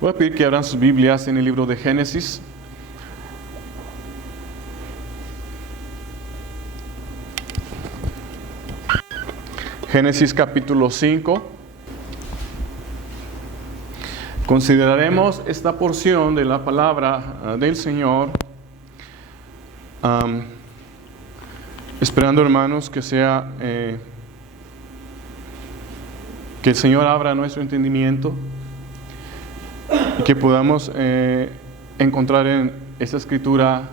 Voy a pedir que abran sus Biblias en el libro de Génesis. Génesis capítulo 5. Consideraremos esta porción de la palabra del Señor, esperando, hermanos, que sea que el Señor abra nuestro entendimiento y que podamos encontrar en esta escritura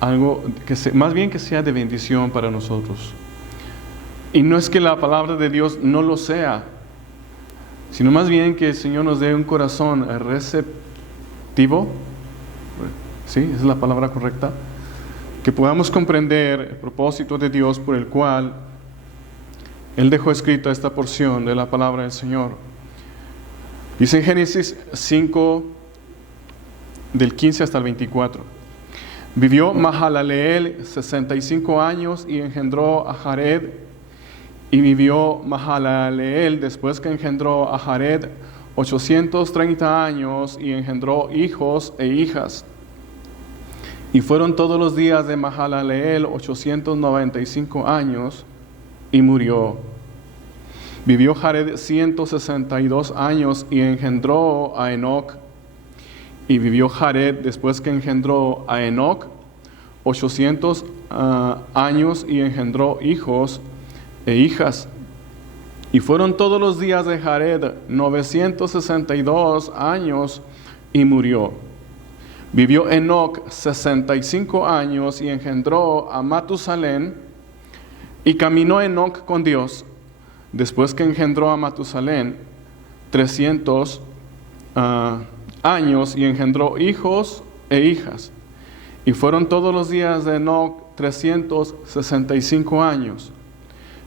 algo más bien que sea de bendición para nosotros. Y no es que la palabra de Dios no lo sea, sino más bien que el Señor nos dé un corazón receptivo, ¿sí? Esa es la palabra correcta, que podamos comprender el propósito de Dios por el cual Él dejó escrita esta porción de la palabra del Señor. Dice en Génesis 5, del 15 hasta el 24. Vivió Mahalaleel 65 años y engendró a Jared. Y vivió Mahalaleel después que engendró a Jared 830 años y engendró hijos e hijas. Y fueron todos los días de Mahalaleel 895 años y murió. Vivió Jared 162 años y engendró a Enoc. Y vivió Jared después que engendró a Enoc 800 años y engendró hijos e hijas. Y fueron todos los días de Jared 962 años y murió. Vivió Enoc 65 años y engendró a Matusalén. Y caminó Enoc con Dios después que engendró a Matusalén 300 años y engendró hijos e hijas. Y fueron todos los días de Enoc 365 años.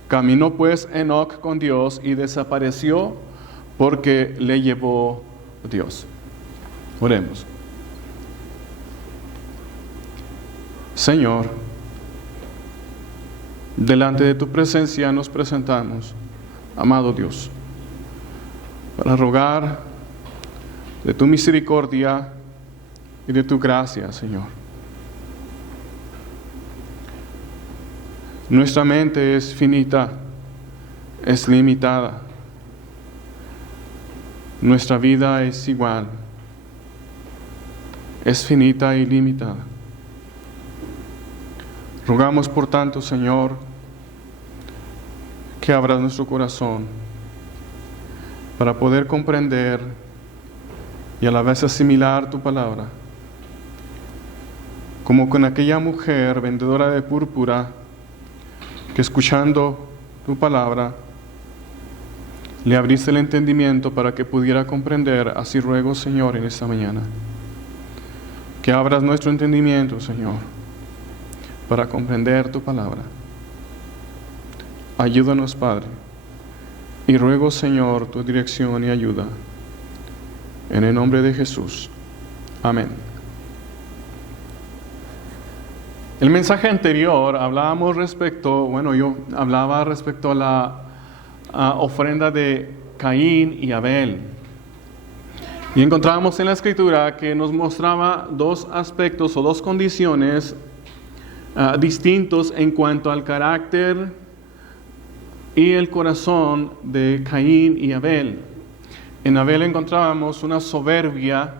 Caminó pues Enoc con Dios y desapareció porque le llevó Dios. Oremos. Señor, delante de tu presencia nos presentamos, amado Dios, para rogar de tu misericordia y de tu gracia, Señor. Nuestra mente es finita, es limitada. Nuestra vida es igual, es finita y limitada. Rogamos por tanto, Señor, que abras nuestro corazón para poder comprender y a la vez asimilar tu palabra, como con aquella mujer vendedora de púrpura que escuchando tu palabra le abriste el entendimiento para que pudiera comprender. Así ruego, Señor, en esta mañana, que abras nuestro entendimiento, Señor, para comprender tu palabra. Ayúdanos, Padre, y ruego, Señor, tu dirección y ayuda. En el nombre de Jesús. Amén. El mensaje anterior yo hablaba respecto a la ofrenda de Caín y Abel. Y encontramos en la Escritura que nos mostraba dos aspectos o dos condiciones distintos en cuanto al carácter y el corazón de Caín y Abel. En Abel encontrábamos una soberbia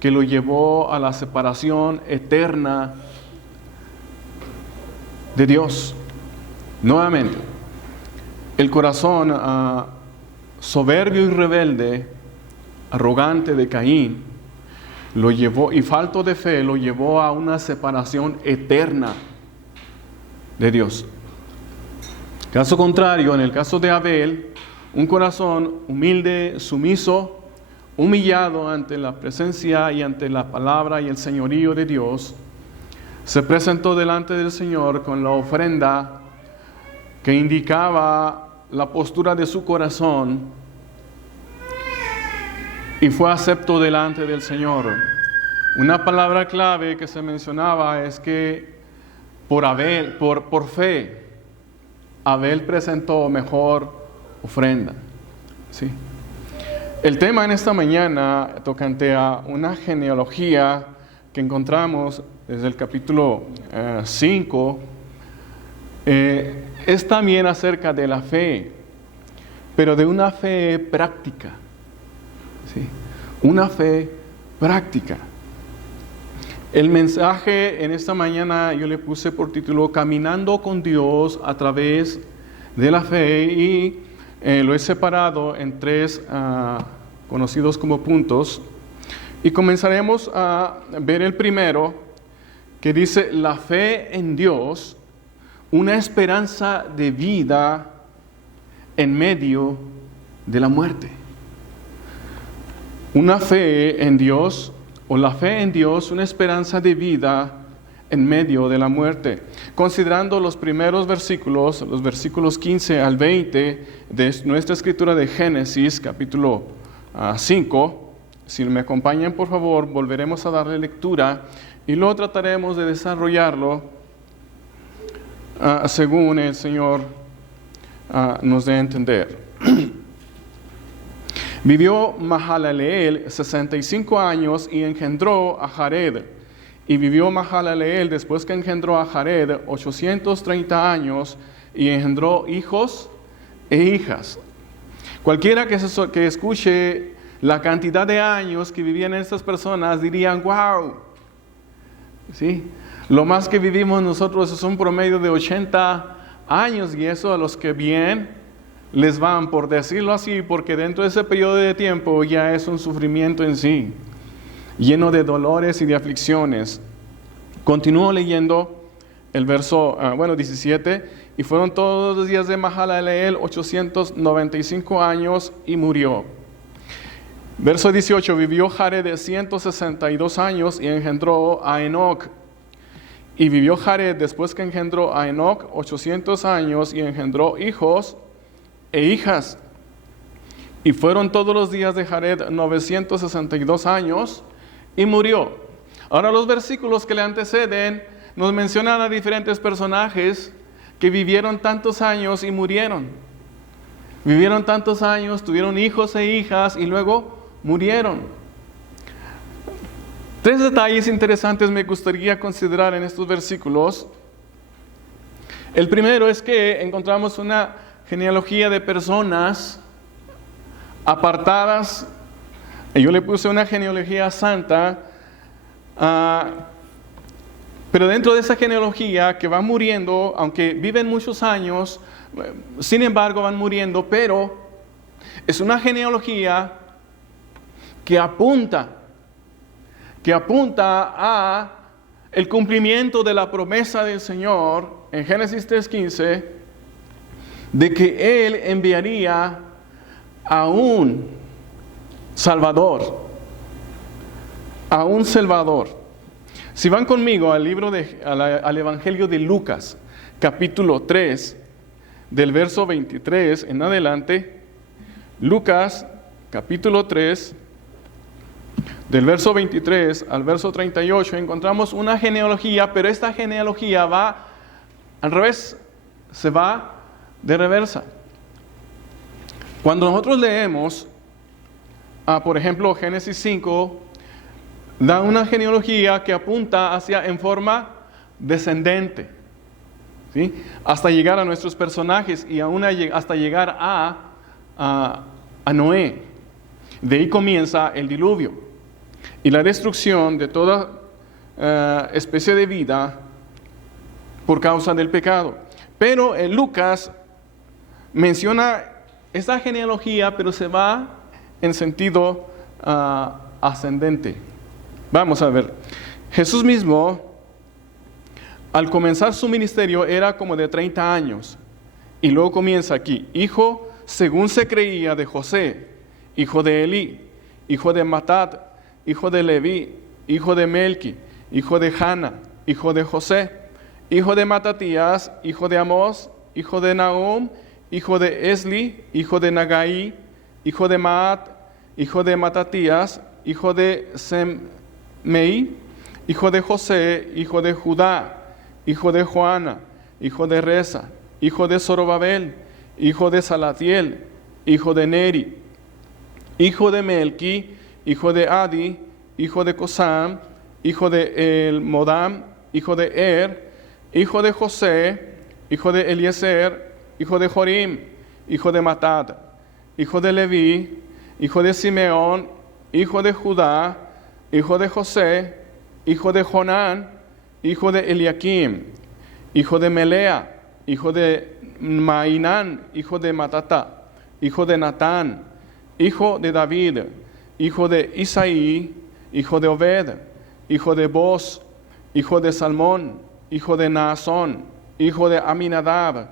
que lo llevó a la separación eterna de Dios. Nuevamente, el corazón soberbio y rebelde, arrogante de Caín, lo llevó, y falto de fe, lo llevó a una separación eterna de Dios. Caso contrario, en el caso de Abel, un corazón humilde, sumiso, humillado ante la presencia y ante la palabra y el señorío de Dios, se presentó delante del Señor con la ofrenda que indicaba la postura de su corazón y fue acepto delante del Señor. Una palabra clave que se mencionaba es que por fe, Abel presentó mejor ofrenda. ¿Sí? El tema en esta mañana tocante a una genealogía que encontramos desde el capítulo 5 es también acerca de la fe, pero de una fe práctica. ¿Sí? Una fe práctica. El mensaje en esta mañana yo le puse por título Caminando con Dios a través de la fe y lo he separado en tres conocidos como puntos. Y comenzaremos a ver el primero, que dice la fe en Dios, una esperanza de vida en medio de la muerte. Una fe en Dios, o la fe en Dios, una esperanza de vida en medio de la muerte. Considerando los primeros versículos, los versículos 15 al 20 de nuestra escritura de Génesis, capítulo 5, si me acompañan por favor, volveremos a darle lectura y luego trataremos de desarrollarlo según el Señor nos dé a entender. Vivió Mahalaleel 65 años y engendró a Jared. Y vivió Mahalaleel después que engendró a Jared 830 años y engendró hijos e hijas. Cualquiera que escuche la cantidad de años que vivían estas personas dirían, wow, ¿sí? Lo más que vivimos nosotros es un promedio de 80 años y eso a los que bien les van, por decirlo así, porque dentro de ese periodo de tiempo ya es un sufrimiento en sí, lleno de dolores y de aflicciones. Continúo leyendo el verso 17, y fueron todos los días de Mahalaleel 895 años y murió. Verso 18, vivió Jared de 162 años y engendró a Enoc. Y vivió Jared después que engendró a Enoc 800 años y engendró hijos e hijas. Y fueron todos los días de Jared 962 años y murió. Ahora los versículos que le anteceden nos mencionan a diferentes personajes que vivieron tantos años y murieron. Vivieron tantos años, tuvieron hijos e hijas y luego murieron. Tres detalles interesantes me gustaría considerar en estos versículos. El primero es que encontramos una genealogía de personas apartadas. Yo le puse una genealogía santa, pero dentro de esa genealogía que va muriendo, aunque viven muchos años, sin embargo van muriendo, pero es una genealogía que apunta a el cumplimiento de la promesa del Señor en Génesis 3:15 de que Él enviaría a un Salvador. Si van conmigo al al Evangelio de Lucas, capítulo 3, del verso 23 en adelante, Lucas, capítulo 3, del verso 23 al verso 38, encontramos una genealogía, pero esta genealogía va al revés, se va de reversa. Cuando nosotros leemos, por ejemplo, Génesis 5, da una genealogía que apunta en forma descendente, ¿sí? Hasta llegar a nuestros personajes y hasta llegar a Noé. De ahí comienza el diluvio y la destrucción de toda especie de vida por causa del pecado. Pero Lucas menciona esta genealogía, pero se va en sentido ascendente. Vamos a ver. Jesús mismo, al comenzar su ministerio, era como de 30 años. Y luego comienza aquí, hijo, según se creía, de José, hijo de Elí, hijo de Matat, hijo de Leví, hijo de Melqui, hijo de Jana, hijo de José, hijo de Matatías, hijo de Amós, hijo de Nahum, hijo de Esli, hijo de Nagai, hijo de Maat, hijo de Matatías, hijo de Semei, hijo de José, hijo de Judá, hijo de Joana, hijo de Reza, hijo de Zorobabel, hijo de Salatiel, hijo de Neri, hijo de Melqui, hijo de Adi, hijo de Cosam, hijo de Elmodam, hijo de hijo de José, hijo de Eliezer, hijo de Jorim, hijo de Matat, hijo de Leví, hijo de Simeón, hijo de Judá, hijo de José, hijo de Jonán, hijo de Eliakim, hijo de Melea, hijo de Mainán, hijo de Matata, hijo de Natán, hijo de David, hijo de Isaí, hijo de Obed, hijo de Boz, hijo de Salmón, hijo de Naasón, hijo de Aminadab,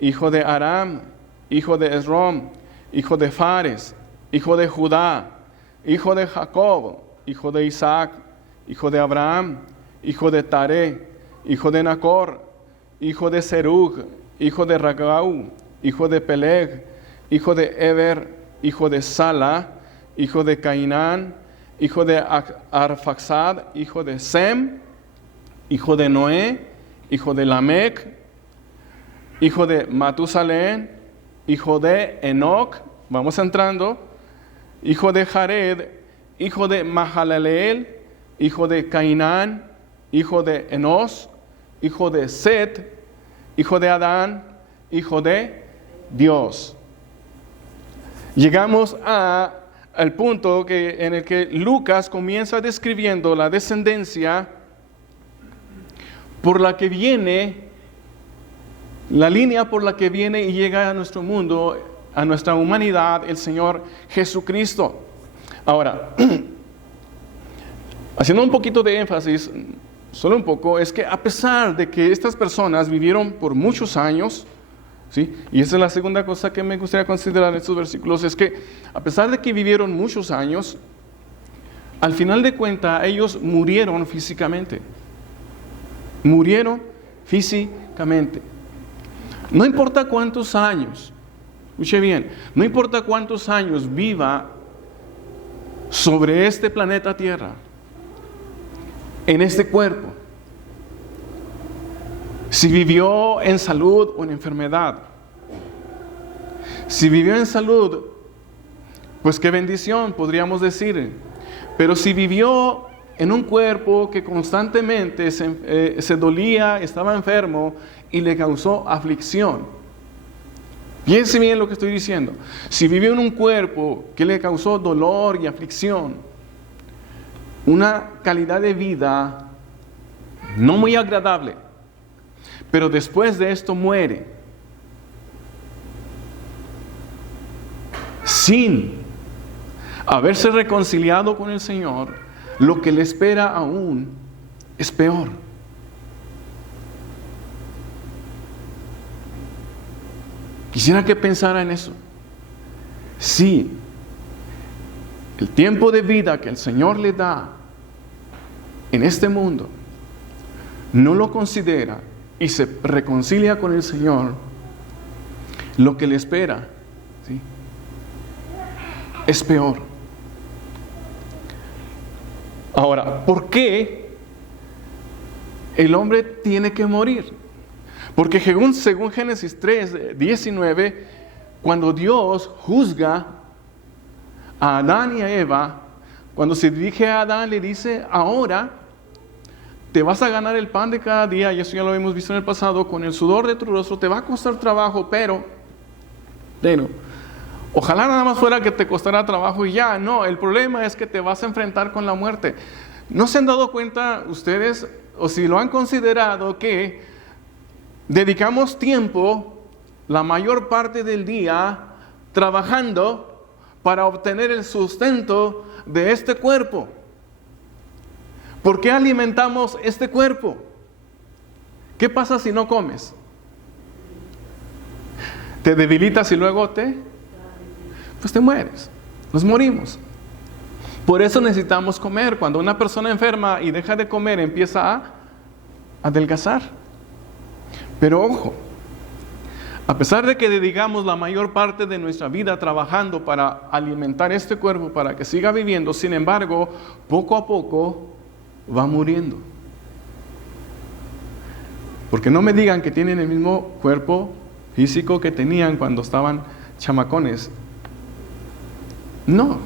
hijo de Aram, hijo de Esrom, hijo de Fares, hijo de Judá, hijo de Jacob, hijo de Isaac, hijo de Abraham, hijo de Taré, hijo de Nacor, hijo de Serug, hijo de Ragau, hijo de Peleg, hijo de Eber, hijo de Sala, hijo de Cainán, hijo de Arfaxad, hijo de Sem, hijo de Noé, hijo de Lamec, hijo de Matusalén, hijo de Enoc, vamos entrando, hijo de Jared, hijo de Mahalaleel, hijo de Cainán, hijo de Enos, hijo de Set, hijo de Adán, hijo de Dios. Llegamos al punto en el que Lucas comienza describiendo la descendencia por la que viene, la línea por la que viene y llega a nuestro mundo, a nuestra humanidad, el Señor Jesucristo. Ahora, haciendo un poquito de énfasis, solo un poco, es que a pesar de que estas personas vivieron por muchos años, ¿sí? Y esa es la segunda cosa que me gustaría considerar en estos versículos, es que a pesar de que vivieron muchos años, al final de cuentas ellos murieron físicamente. Murieron físicamente. No importa cuántos años, escuche bien, no importa cuántos años viva sobre este planeta Tierra, en este cuerpo, si vivió en salud o en enfermedad. Si vivió en salud, pues qué bendición, podríamos decir. Pero si vivió en un cuerpo que constantemente se dolía, estaba enfermo y le causó aflicción. Piense bien lo que estoy diciendo. Si vivió en un cuerpo que le causó dolor y aflicción, una calidad de vida no muy agradable, pero después de esto muere, sin haberse reconciliado con el Señor, lo que le espera aún es peor. Quisiera que pensara en eso. Si el tiempo de vida que el Señor le da en este mundo no lo considera y se reconcilia con el Señor, lo que le espera, ¿sí?, es peor. Ahora, ¿por qué el hombre tiene que morir? Porque según Génesis 3:19, cuando Dios juzga a Adán y a Eva, cuando se dirige a Adán, le dice: ahora te vas a ganar el pan de cada día, y eso ya lo hemos visto en el pasado, con el sudor de tu rostro, te va a costar trabajo, pero ojalá nada más fuera que te costara trabajo y ya. No, el problema es que te vas a enfrentar con la muerte. ¿No se han dado cuenta ustedes, o si lo han considerado, que dedicamos tiempo, la mayor parte del día, trabajando para obtener el sustento de este cuerpo? ¿Por qué alimentamos este cuerpo? ¿Qué pasa si no comes? ¿Te debilitas y luego pues te mueres? Nos morimos. Por eso necesitamos comer. Cuando una persona enferma y deja de comer, empieza a adelgazar. Pero ojo, a pesar de que dedicamos la mayor parte de nuestra vida trabajando para alimentar este cuerpo, para que siga viviendo, sin embargo, poco a poco va muriendo. Porque no me digan que tienen el mismo cuerpo físico que tenían cuando estaban chamacones. No,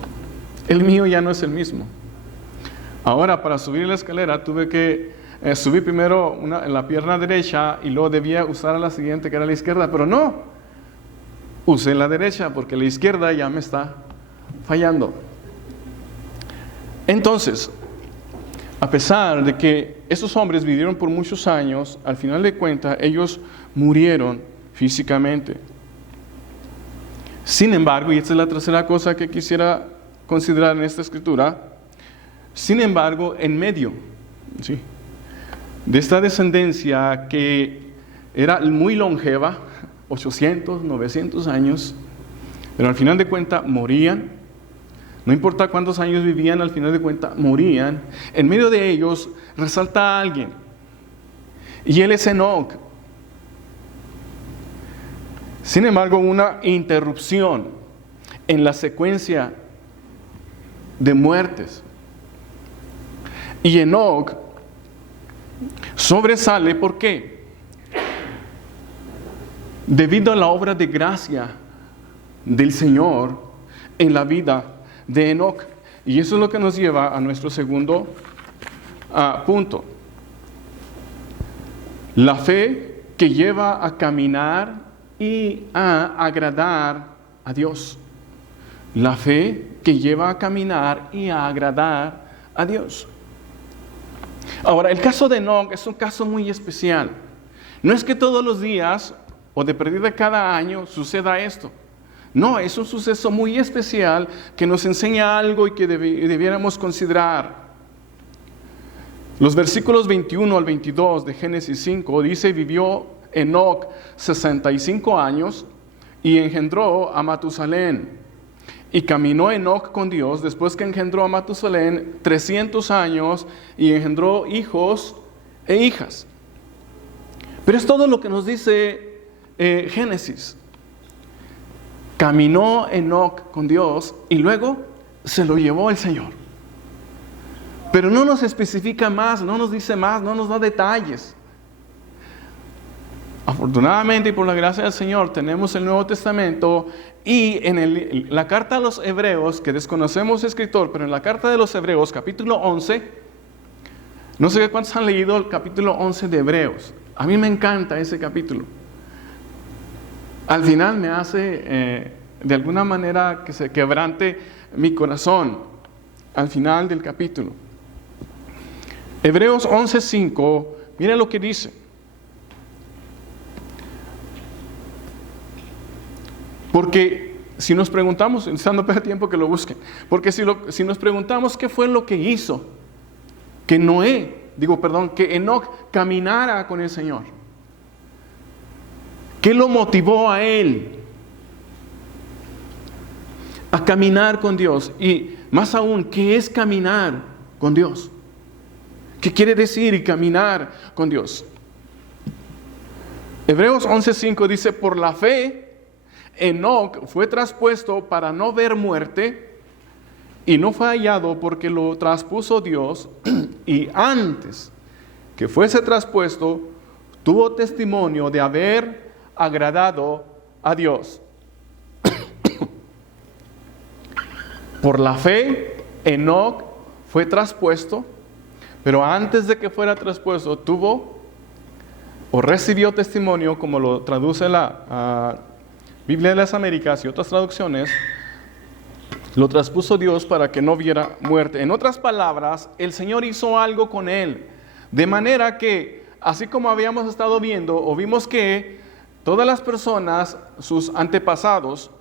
el mío ya no es el mismo. Ahora, para subir la escalera tuve que subir primero en la pierna derecha y luego debía usar la siguiente que era la izquierda, pero no, usé la derecha porque la izquierda ya me está fallando. Entonces, a pesar de que esos hombres vivieron por muchos años, al final de cuentas ellos murieron físicamente. Sin embargo, y esta es la tercera cosa que quisiera considerar en esta escritura, sin embargo, en medio, ¿sí?, de esta descendencia que era muy longeva, 800, 900 años, pero al final de cuentas morían. No importa cuántos años vivían, al final de cuentas morían. En medio de ellos resalta a alguien, y él es Enoc. Sin embargo, una interrupción en la secuencia de muertes. Y Enoc sobresale, ¿por qué? Debido a la obra de gracia del Señor en la vida de Enoc. Y eso es lo que nos lleva a nuestro segundo punto. La fe que lleva a caminar y a agradar a Dios. La fe que lleva a caminar y a agradar a Dios. Ahora, el caso de Enoc es un caso muy especial. No es que todos los días o de perdida cada año suceda esto. No, es un suceso muy especial que nos enseña algo y que debiéramos considerar. Los versículos 21 al 22 de Génesis 5 dice: vivió Enoc 65 años y engendró a Matusalén. Y caminó Enoc con Dios después que engendró a Matusalén 300 años y engendró hijos e hijas. Pero es todo lo que nos dice Génesis. Caminó Enoc con Dios y luego se lo llevó el Señor. Pero no nos especifica más, no nos dice más, no nos da detalles. Afortunadamente y por la gracia del Señor tenemos el Nuevo Testamento y en la carta a los Hebreos, que desconocemos el escritor, pero en la carta de los Hebreos, capítulo 11, no sé cuántos han leído el capítulo 11 de Hebreos. A mí me encanta ese capítulo. Al final me hace de alguna manera que se quebrante mi corazón, al final del capítulo. Hebreos 11:5, mira lo que dice. Porque si nos preguntamos, no pierda tiempo que lo busquen, porque si nos preguntamos qué fue lo que hizo que que Enoc caminara con el Señor, ¿qué lo motivó a él a caminar con Dios? Y más aún, ¿qué es caminar con Dios? ¿Qué quiere decir caminar con Dios? Hebreos 11:5 dice: por la fe Enoc fue traspuesto para no ver muerte y no fue hallado porque lo traspuso Dios, y antes que fuese traspuesto tuvo testimonio de haber agradado a Dios. Por la fe Enoc fue traspuesto, pero antes de que fuera traspuesto tuvo o recibió testimonio, como lo traduce la Biblia de las Américas y otras traducciones. Lo traspuso Dios para que no viera muerte. En otras palabras, el Señor hizo algo con él, de manera que, así como habíamos estado viendo, o vimos que todas las personas, sus antepasados,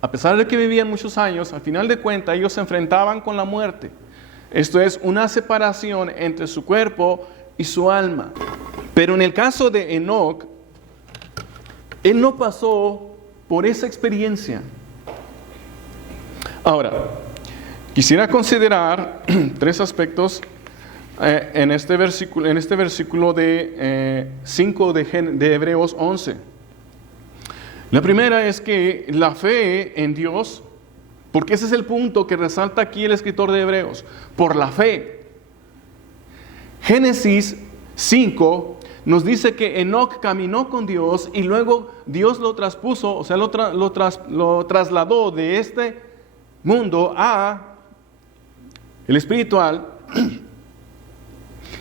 a pesar de que vivían muchos años, al final de cuentas ellos se enfrentaban con la muerte. Esto es una separación entre su cuerpo y su alma. Pero en el caso de Enoc, él no pasó por esa experiencia. Ahora, quisiera considerar tres aspectos en este versículo de 5 de Hebreos 11. La primera es que la fe en Dios, porque ese es el punto que resalta aquí el escritor de Hebreos, por la fe. Génesis 5 nos dice que Enoc caminó con Dios y luego Dios lo traspuso, o sea, lo trasladó de este mundo a el espiritual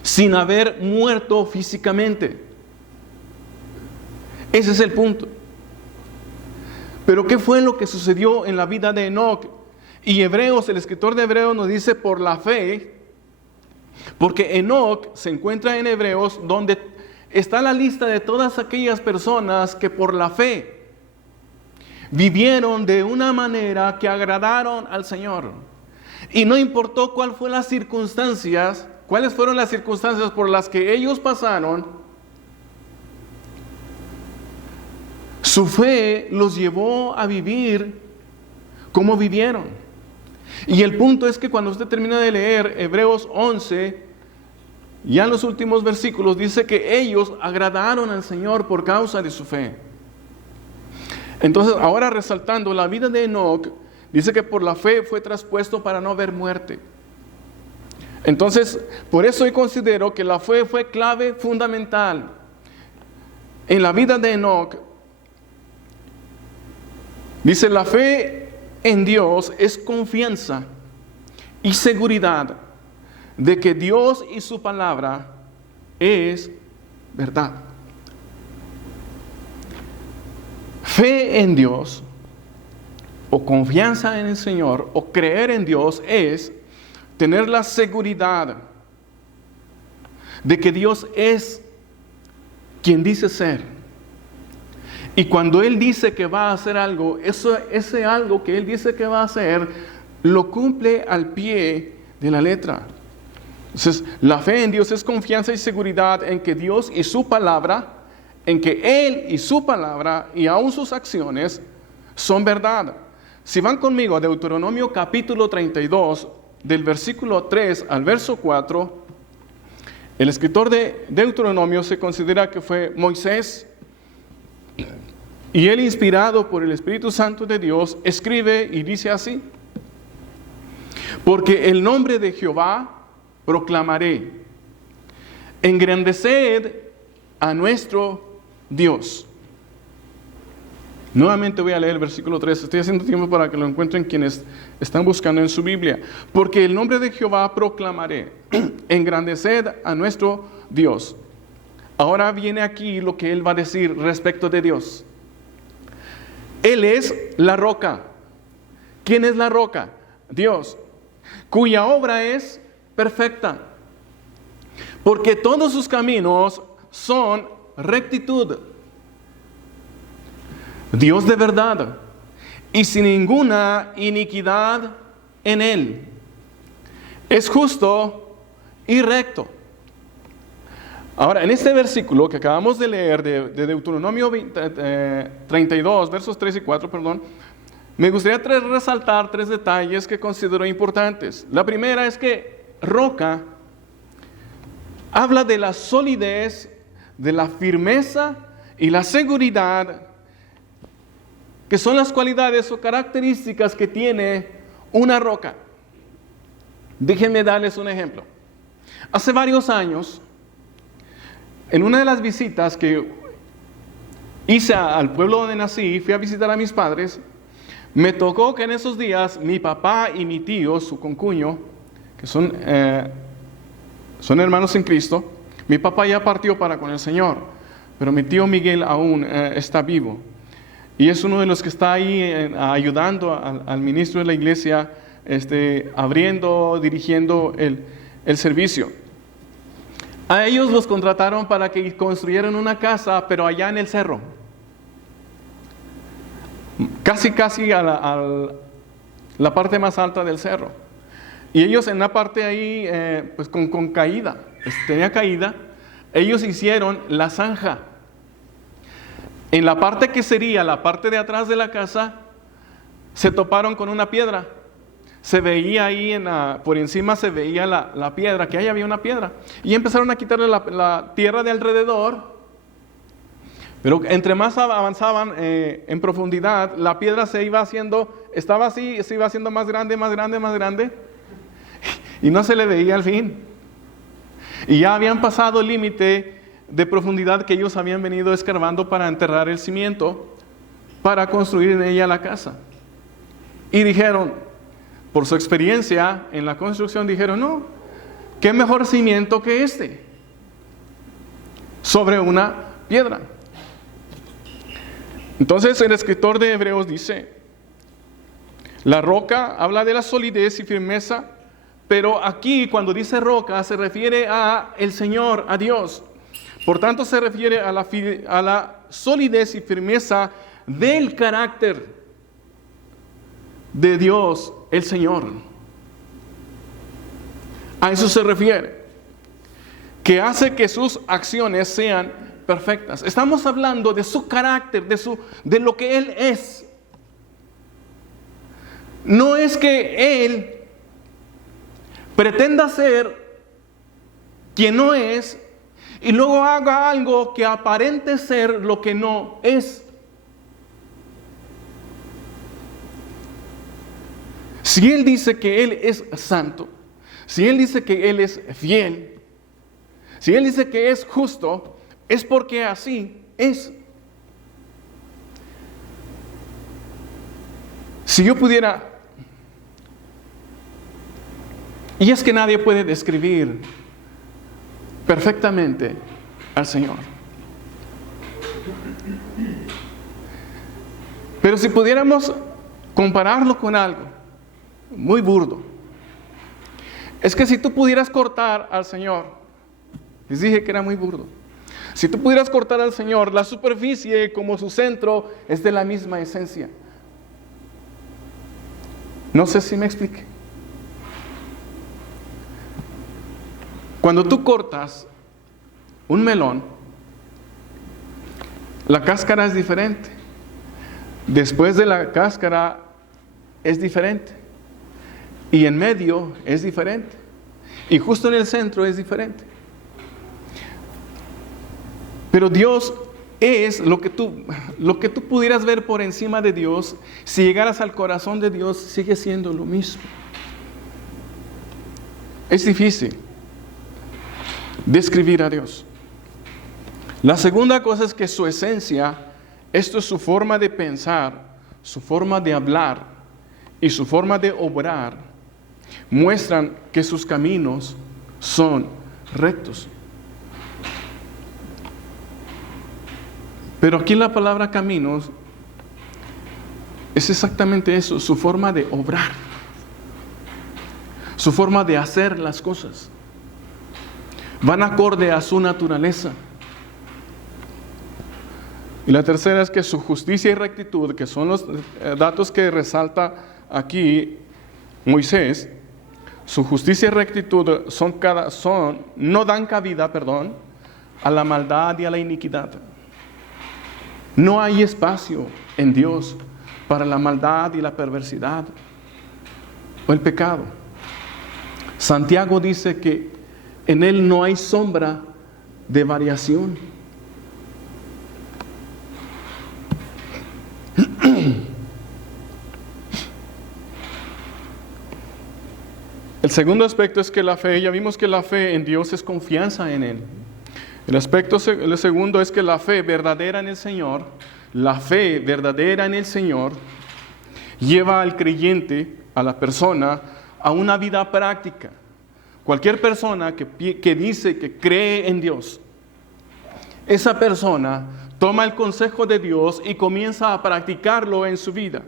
sin haber muerto físicamente. Ese es el punto. Pero ¿qué fue lo que sucedió en la vida de Enoc? Y Hebreos, el escritor de Hebreos nos dice por la fe, porque Enoc se encuentra en Hebreos donde está la lista de todas aquellas personas que por la fe vivieron de una manera que agradaron al Señor. Y no importó cuál fue las circunstancias, cuáles fueron las circunstancias por las que ellos pasaron, su fe los llevó a vivir como vivieron. Y el punto es que cuando usted termina de leer Hebreos 11, ya en los últimos versículos dice que ellos agradaron al Señor por causa de su fe. Entonces, ahora resaltando la vida de Enoc, dice que por la fe fue traspuesto para no ver muerte. Entonces, por eso yo considero que la fe fue clave fundamental en la vida de Enoc. Dice, la fe en Dios es confianza y seguridad de que Dios y su palabra es verdad. Fe en Dios o confianza en el Señor o creer en Dios es tener la seguridad de que Dios es quien dice ser. Y cuando Él dice que va a hacer algo, ese algo que Él dice que va a hacer, lo cumple al pie de la letra. Entonces, la fe en Dios es confianza y seguridad en que Dios y su palabra, en que Él y su palabra y aún sus acciones son verdad. Si van conmigo a Deuteronomio capítulo 32, del versículo 3 al verso 4, el escritor de Deuteronomio se considera que fue Moisés. Y él, inspirado por el Espíritu Santo de Dios, escribe y dice así: porque el nombre de Jehová proclamaré, engrandeced a nuestro Dios. Nuevamente voy a leer el versículo 3. Estoy haciendo tiempo para que lo encuentren quienes están buscando en su Biblia. Porque el nombre de Jehová proclamaré, engrandeced a nuestro Dios. Ahora viene aquí lo que él va a decir respecto de Dios. Él es la roca. ¿Quién es la roca? Dios, cuya obra es perfecta, porque todos sus caminos son rectitud. Dios de verdad y sin ninguna iniquidad en él. Es justo y recto. Ahora, en este versículo que acabamos de leer de Deuteronomio 32, versos 3 y 4, me gustaría resaltar tres detalles que considero importantes. La primera es que roca habla de la solidez, de la firmeza y la seguridad, que son las cualidades o características que tiene una roca. Déjenme darles un ejemplo. Hace varios años, en una de las visitas que hice al pueblo donde nací, fui a visitar a mis padres. Me tocó que en esos días mi papá y mi tío, su concuño, que son hermanos en Cristo, mi papá ya partió para con el Señor, pero mi tío Miguel aún está vivo. Y es uno de los que está ahí ayudando al ministro de la iglesia, abriendo, dirigiendo el servicio. A ellos los contrataron para que construyeran una casa, pero allá en el cerro. Casi a la parte más alta del cerro. Y ellos en la parte ahí, pues con caída, tenía caída, ellos hicieron la zanja. En la parte que sería la parte de atrás de la casa, se toparon con una piedra. Se veía ahí, por encima se veía la piedra, que ahí había una piedra. Y empezaron a quitarle la tierra de alrededor. Pero entre más avanzaban en profundidad, la piedra se iba haciendo, estaba así, se iba haciendo más grande, más grande, más grande. Y no se le veía al fin. Y ya habían pasado el límite de profundidad que ellos habían venido escarbando para enterrar el cimiento, para construir en ella la casa. Y dijeron, por su experiencia en la construcción, dijeron, no, ¿qué mejor cimiento que este? Sobre una piedra. Entonces el escritor de Hebreos dice, la roca habla de la solidez y firmeza, pero aquí cuando dice roca se refiere a el Señor, a Dios. Por tanto se refiere a la solidez y firmeza del carácter de Dios, el Señor. A eso se refiere, que hace que sus acciones sean perfectas. Estamos hablando de su carácter, de lo que Él es. No es que Él pretenda ser quien no es y luego haga algo que aparente ser lo que no es. Si Él dice que Él es santo, si Él dice que Él es fiel, si Él dice que es justo, es porque así es. Si yo pudiera, y es que nadie puede describir perfectamente al Señor, pero si pudiéramos compararlo con algo muy burdo, es que si tú pudieras cortar al Señor, les dije que era muy burdo, si tú pudieras cortar al Señor, la superficie como su centro es de la misma esencia. No sé si me expliqué. Cuando tú cortas un melón, la cáscara es diferente. Después de la cáscara es diferente. Y en medio es diferente. Y justo en el centro es diferente. Pero Dios es lo que tú pudieras ver por encima de Dios. Si llegaras al corazón de Dios, sigue siendo lo mismo. Es difícil describir a Dios. La segunda cosa es que su esencia, esto es su forma de pensar, su forma de hablar y su forma de obrar, muestran que sus caminos son rectos. Pero aquí la palabra caminos es exactamente eso, su forma de obrar, su forma de hacer las cosas. Van acorde a su naturaleza. Y la tercera es que su justicia y rectitud, que son los datos que resalta aquí Moisés, su justicia y rectitud no dan cabida, a la maldad y a la iniquidad. No hay espacio en Dios para la maldad y la perversidad o el pecado. Santiago dice que en Él no hay sombra de variación. El segundo aspecto es que la fe, ya vimos que la fe en Dios es confianza en Él. El segundo es que la fe verdadera en el Señor, lleva al creyente, a la persona, a una vida práctica. Cualquier persona que dice que cree en Dios, esa persona toma el consejo de Dios y comienza a practicarlo en su vida.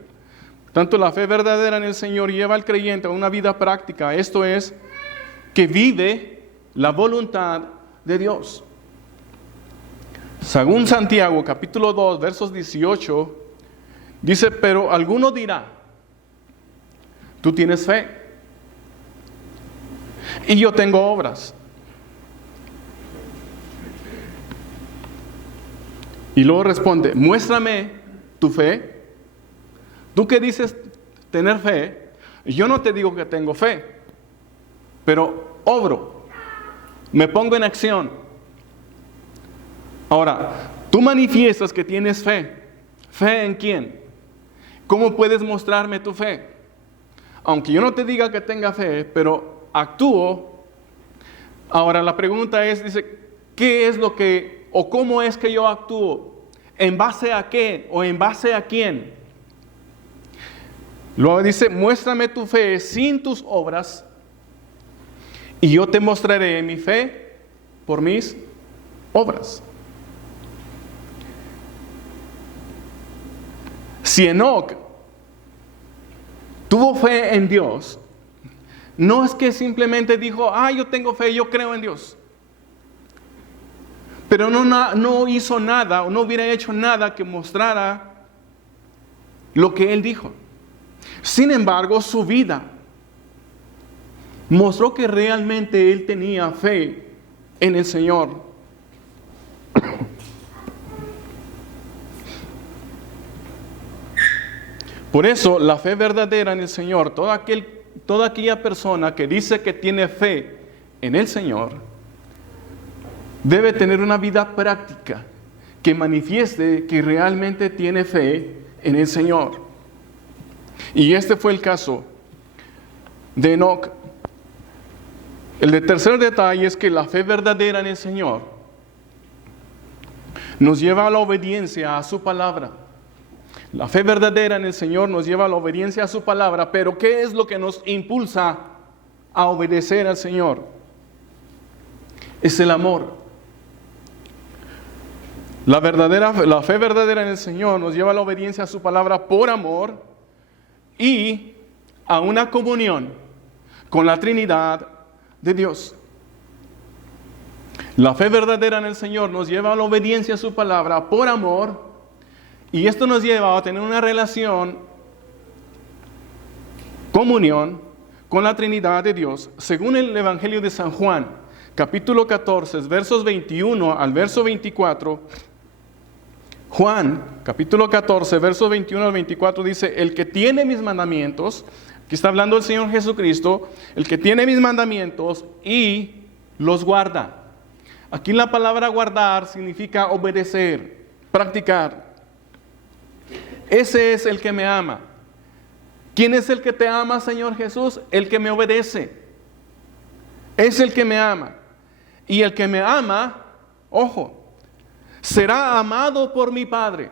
Tanto la fe verdadera en el Señor lleva al creyente a una vida práctica, esto es, que vive la voluntad de Dios. Según Santiago, capítulo 2, versos 18, dice, pero alguno dirá, tú tienes fe, y yo tengo obras. Y luego responde, muéstrame tu fe. Tú que dices tener fe, yo no te digo que tengo fe, pero obro, me pongo en acción. Ahora, tú manifiestas que tienes fe. ¿Fe en quién? ¿Cómo puedes mostrarme tu fe? Aunque yo no te diga que tenga fe, pero actúo. Ahora la pregunta es, dice, ¿qué es lo que, o cómo es que yo actúo? ¿En base a qué o en base a quién? Luego dice, muéstrame tu fe sin tus obras, y yo te mostraré mi fe por mis obras. Si Enoc tuvo fe en Dios, no es que simplemente dijo, yo tengo fe, yo creo en Dios. Pero no hizo nada, o no hubiera hecho nada que mostrara lo que él dijo. Sin embargo, su vida mostró que realmente él tenía fe en el Señor. Por eso, la fe verdadera en el Señor, toda aquella persona que dice que tiene fe en el Señor, debe tener una vida práctica que manifieste que realmente tiene fe en el Señor. Y este fue el caso de Enoc. El tercer detalle es que la fe verdadera en el Señor nos lleva a la obediencia a su palabra. La fe verdadera en el Señor nos lleva a la obediencia a su palabra, pero ¿qué es lo que nos impulsa a obedecer al Señor? Es el amor. La fe verdadera en el Señor nos lleva a la obediencia a su palabra por amor y a una comunión con la Trinidad de Dios. La fe verdadera en el Señor nos lleva a la obediencia a su palabra por amor, y esto nos lleva a tener una relación, comunión con la Trinidad de Dios. Según el Evangelio de San Juan, capítulo 14, versos 21 al verso 24, Juan, capítulo 14, versos 21 al 24 dice, el que tiene mis mandamientos, aquí está hablando el Señor Jesucristo, el que tiene mis mandamientos y los guarda. Aquí la palabra guardar significa obedecer, practicar. Ese es el que me ama. ¿Quién es el que te ama, Señor Jesús? El que me obedece. Es el que me ama. Y el que me ama, ojo, será amado por mi Padre.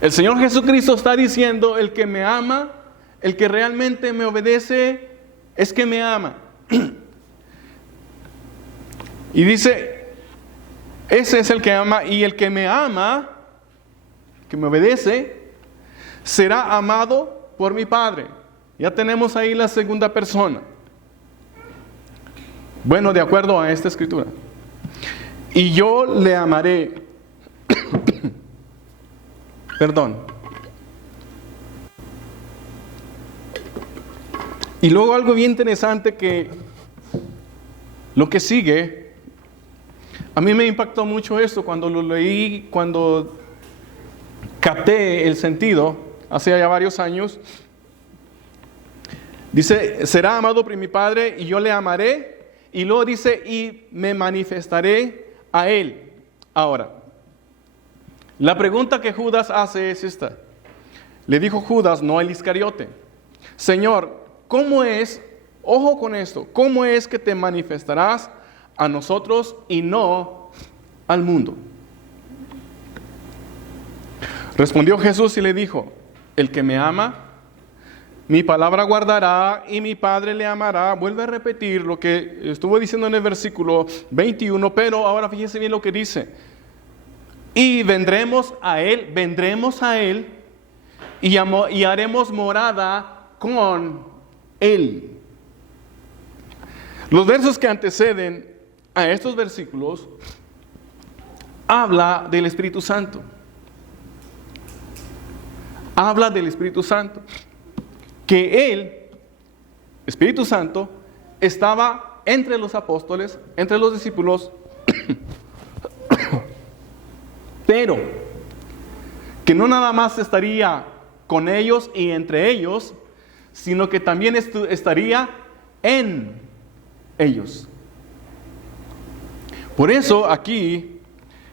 El Señor Jesucristo está diciendo, el que me ama, el que realmente me obedece, es que me ama. Y dice, ese es el que ama, y el que me ama, que me obedece, será amado por mi Padre. Ya tenemos ahí la segunda persona. Bueno, de acuerdo a esta escritura. Y yo le amaré. Perdón. Y luego algo bien interesante que lo que sigue, a mí me impactó mucho esto cuando lo leí, cuando capté el sentido, hace ya varios años. Dice, será amado por mi Padre y yo le amaré. Y luego dice, y me manifestaré a él. Ahora, la pregunta que Judas hace es esta. Le dijo Judas, no el Iscariote, Señor, ¿cómo es, ojo con esto, cómo es que te manifestarás a nosotros y no al mundo? Respondió Jesús y le dijo, el que me ama, mi palabra guardará y mi Padre le amará. Vuelve a repetir lo que estuvo diciendo en el versículo 21, pero ahora fíjense bien lo que dice. Y vendremos a Él y haremos morada con Él. Los versos que anteceden a estos versículos habla del Espíritu Santo. Habla del Espíritu Santo. Que Él, Espíritu Santo, estaba entre los apóstoles, entre los discípulos, pero que no nada más estaría con ellos y entre ellos, sino que también estaría en ellos. Por eso aquí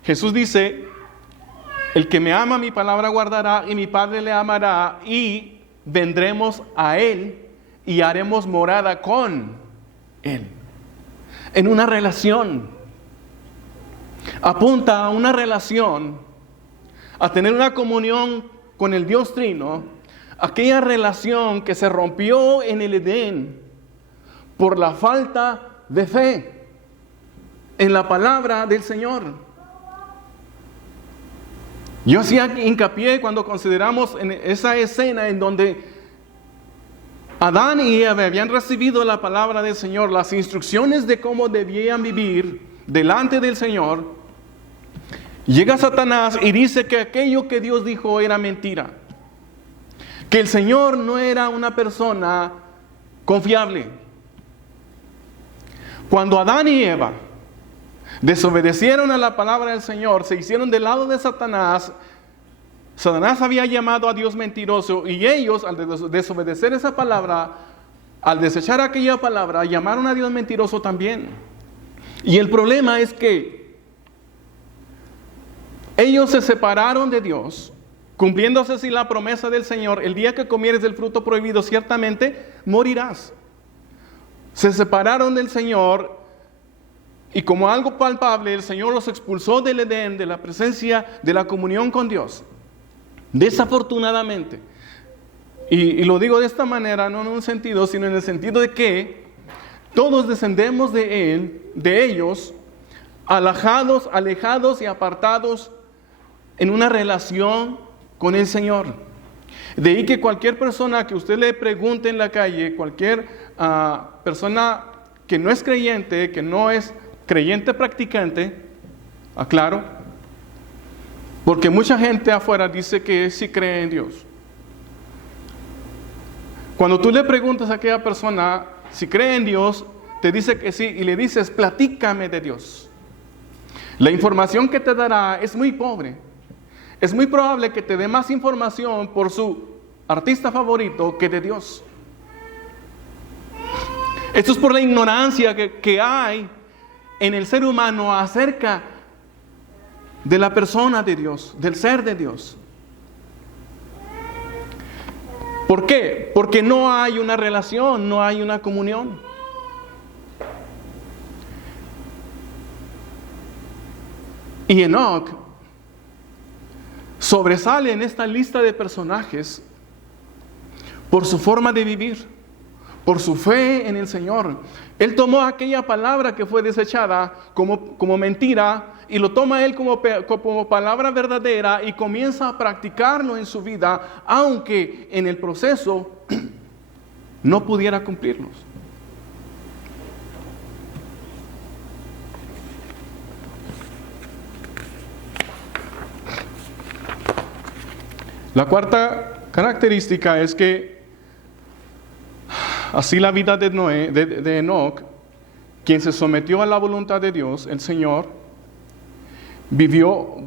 Jesús dice, el que me ama mi palabra guardará y mi Padre le amará y vendremos a Él y haremos morada con Él. En una relación. Apunta a una relación, a tener una comunión con el Dios Trino, aquella relación que se rompió en el Edén por la falta de fe en la palabra del Señor. Yo hacía hincapié cuando consideramos en esa escena en donde Adán y Eva habían recibido la palabra del Señor, las instrucciones de cómo debían vivir delante del Señor. Llega Satanás y dice que aquello que Dios dijo era mentira, que el Señor no era una persona confiable. Cuando Adán y Eva desobedecieron a la palabra del Señor, se hicieron del lado de Satanás. Satanás había llamado a Dios mentiroso y ellos, al desobedecer esa palabra, al desechar aquella palabra, llamaron a Dios mentiroso también. Y el problema es que ellos se separaron de Dios, cumpliéndose así la promesa del Señor: el día que comieres del fruto prohibido, ciertamente morirás. Se separaron del Señor y, como algo palpable, el Señor los expulsó del Edén, de la presencia, de la comunión con Dios. Desafortunadamente, y lo digo de esta manera, no en un sentido, sino en el sentido de que todos descendemos de ellos, alejados y apartados en una relación con el Señor. De ahí que cualquier persona que usted le pregunte en la calle, cualquier persona que no es creyente, que no es creyente practicante, aclaro, porque mucha gente afuera dice que sí cree en Dios. Cuando tú le preguntas a aquella persona si cree en Dios, te dice que sí, y le dices: platícame de Dios. La información que te dará es muy pobre. Es muy probable que te dé más información por su artista favorito que de Dios. Esto es por la ignorancia que hay en el ser humano acerca de la persona de Dios, del ser de Dios. ¿Por qué? Porque no hay una relación, no hay una comunión. Y Enoc sobresale en esta lista de personajes por su forma de vivir, por su fe en el Señor. Él tomó aquella palabra que fue desechada como mentira y lo toma él como palabra verdadera y comienza a practicarlo en su vida, aunque en el proceso no pudiera cumplirlos. La cuarta característica es que así la vida de Enoc, quien se sometió a la voluntad de Dios, el Señor, vivió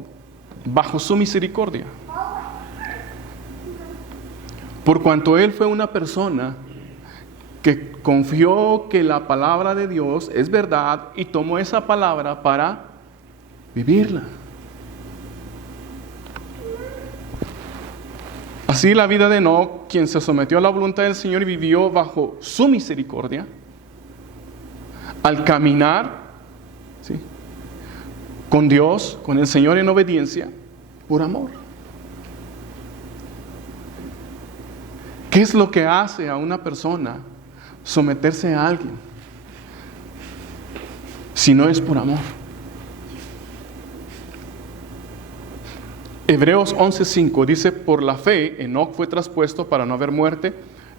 bajo su misericordia. Por cuanto él fue una persona que confió que la palabra de Dios es verdad y tomó esa palabra para vivirla. Así la vida de Enoc, quien se sometió a la voluntad del Señor y vivió bajo su misericordia, al caminar, ¿sí?, con Dios, con el Señor en obediencia, por amor. ¿Qué es lo que hace a una persona someterse a alguien si no es por amor? Hebreos 11:5 dice: por la fe Enoc fue traspuesto para no haber muerte,